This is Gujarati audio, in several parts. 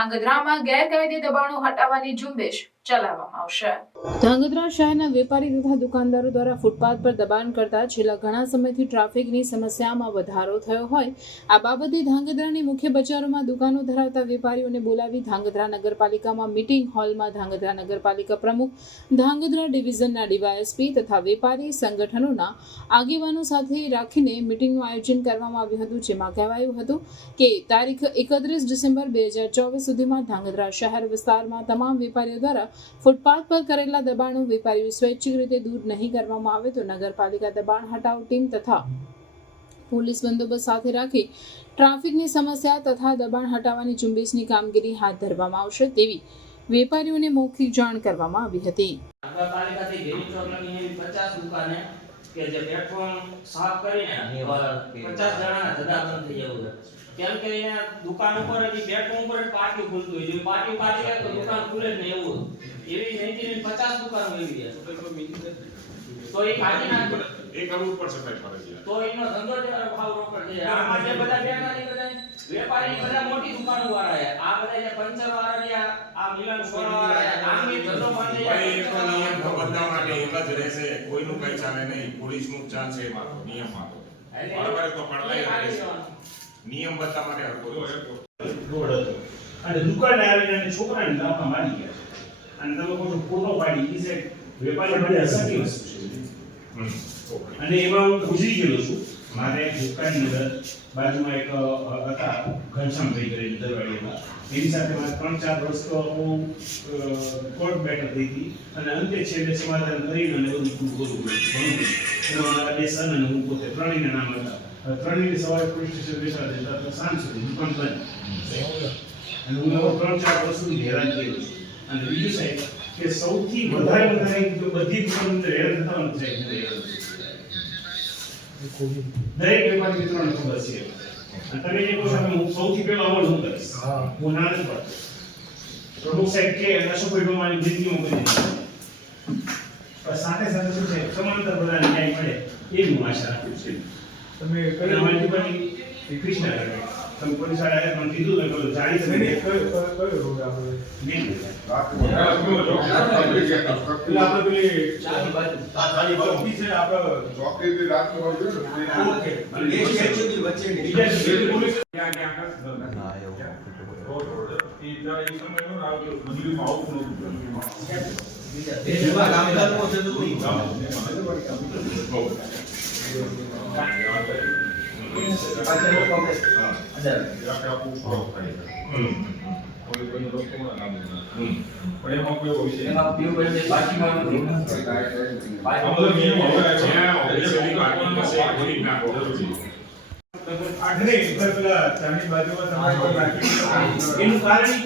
ધાંગધ્રામાં ગેરકાયદે દબાણો હટાવવાની ઝુંબેશ ચલાવવામાં ધાંગધ્રા શહેરના વેપારી તથા દુકાનદારો દ્વારા ફૂટપાથ પર દબાણ કરતા છેલ્લા ઘણા સમયથી ટ્રાફિકની સમસ્યામાં વધારો થયો હોય, આ બાબતે ધ્રાંગધ્રાની મુખ્ય બજારોમાં દુકાનો ધરાવતા વેપારીઓને બોલાવી ધ્રાંગધ્રા નગરપાલિકામાં મીટિંગ હોલમાં ધ્રાંગધ્રા નગરપાલિકા પ્રમુખ, ધ્રાંગધ્રા ડિવિઝનના ડીવાયએસપી તથા વેપારી સંગઠનોના આગેવાનો સાથે રાખીને મીટિંગનું આયોજન કરવામાં આવ્યું હતું, જેમાં કહેવાયું હતું કે તારીખ એકત્રીસ ડિસેમ્બર બે હજાર ચોવીસ સુધીમાં ધ્રાંગધ્રા શહેર વિસ્તારમાં તમામ વેપારીઓ દ્વારા ફૂટપાથ પર કરેલા દબાણો વેપારીઓ સ્વૈચ્છિક રીતે દૂર નહીં કરવામાં આવે તો નગરપાલિકા દબાણ હટાવ ટીમ તથા પોલીસ બંદોબસ્ત સાથે રાખી ટ્રાફિકની સમસ્યા તથા દબાણ હટાવવાની ઝુંબેશની કામગીરી હાથ ધરવામાં આવશે તેવી વેપારીઓને મૌખિક જાણ કરવામાં આવી હતી. કે જે પ્લેટફોર્મ સાફ કરીને પચાસ જણાના ધંધા બંધ થઈ જવું છે. કેમ કે અહીંયા દુકાન ઉપર હજી પ્લેટફોર્મ ઉપર જ ખુલતું હોય જો પાટિયું કાઢી જાય તો દુકાન ખુલે જ નહીં એવું. એવી મેંદીની પચાસ દુકાનો એવી છે. તો એ કાઢી નાખે. એ કરવું પડશે ભાઈ ફરજિયાત તો એનો ધંધો જ ભાવ રોકડ છે. આમાં જે બધા બેઠા છે બધા વેપારી બધા મોટી દુકાનો વાળા છે. આ બધા જે પંચર વાળા છે આ- આ મિલન સોડા વાળા ભાઈ નિયમ તો બધા માટે એક જ રહેશે. કોઈનું કઈ ચાલે નહીં. પોલીસનું જ ચાલશે એમાં તો નિયમમાં બરાબર તો પડતા રહેશે નિયમ બધા માટે હરકો રહેશે. રોડ હતો અને દુકાને આવીને અને છોકરાને લાફા મારી ગયા અને તમે કહો છો ફોટો પાડી એ છે વેપારી માટે અસંખ્ય વસ્તુ છે. અને એમાં હું ગુજરી ગયેલો છું. મારે અંદર બાજુમાં એક હતા ઘનશ્યામભાઈ કરીને દરવાડીમાં એની સાથે મારે ત્રણ ચાર વર્ષ તો હું કોર્ટ બેઠક થઈ હતી. અને અંતે છેલ્લે સમાધાન કરીને અને બધું પૂરું કરવું પડ્યું ઘણું એમાં મારા બે સન અને હું પોતે ત્રણેયના નામ હતા. ત્રણેયને સવારે પોલીસ સ્ટેશન બેસવા દેતા તો સાંજ સુધી દુકાન બંધ. અને હું ત્રણ ચાર વર્ષ સુધી હેરાન થયેલો છું અને બીજું સાહેબ કે સૌથી વધારે વધારે બધી દુકાન હેરાન થતા હોય ને સાહેબ હું હેરાન છું. દરેક વેપારી મિત્રોને ખબર છે અને તમે જે કહો છો હું સૌથી પહેલો અવોર્ડ હું કરીશ. હું. ના નથી પડતો પ્રમુખ સાહેબ કે અશોકભાઈ ગોમાની જિંદગીમાં હું કરી પણ સાથે સાથે શું છે સમાંતર બધાને ન્યાય મળે એ હું આશા રાખું છું. તમે કઈ અમારી કૃષ્ણ તમે પોલીસવાળા મને કીધું ને પેલું જાળી નહીં, નહીં, તમે કયો કયો- કયો રોગ આપણે નહીં એટલે આપણે પેલી ચાલી બાજુ. ચોકી છે આપણે ઓકે અને એ છે બીજા જે પોલીસ ક્યાં ક્યાં કર? Road road. ઈ ત્યાં ઈ સમયનું આ મંદિરમાં આવતું નહોતું. બહુ. હા. આપણે આપવું ફરક થાય છે. હમ. કોઈ કોઈનો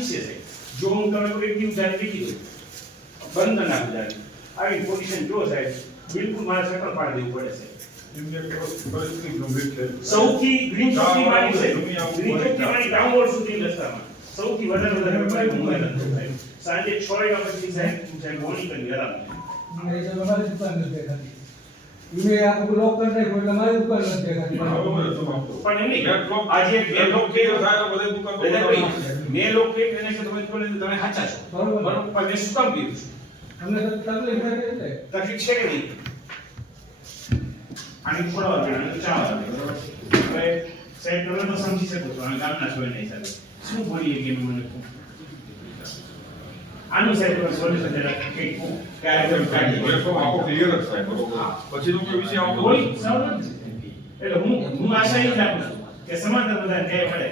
છે જો હું તમને કોઈ દિવસ જાણે બીજી દઉં આવી પોઝિશન જો સાહેબ બિલકુલ મારે સકલ પાડી દેવું પડે છે. છે. સૌથી ગ્રીન ચોકથી મારી છે. ગ્રીન ચોકથી મારી ટાઉન સુધી રસ્તામાં. સૌથી વધારે વધારે વેપારી મુંબઈ થતો સાંજે 6 વાગ્યા પછી સાહેબ સાહેબ ગોળી કરી આરામ થાય. એ તો અમારી દુકાન નથી દેખાતી. ઈમે આ બ્લોક કરી નાખ્યું એટલે મારી દુકાન નથી દેખાતી. પણ એમ નહીં આજે બે લોક લોક થાય તો બધે દુકાન બધા મેં લોક કે એને કે તમે બોલે તો તમે સાચા છો. બરોબર. પણ મેં શું કામ કીધું તમને તકલીફ છે કે નહીં? આની આની ચાર વાર હવે સાહેબ તમે તો સમજી શકો છો અને ગામના છો એના હિસાબે શું બોલીએ કે મને આનું સાહેબ તમે સોલ્યુશન જરા કંઈક કહો કે આ રીતે કાઢીએ. પ્લેટફોર્મ આખો clear જ થાય, બરોબર. પછીનો કોઈ વિષય આવતો કોઈ. સવાલ એટલે હું હું આશા એ જ રાખું છું કે સમાધાન બધા ન્યાય મળે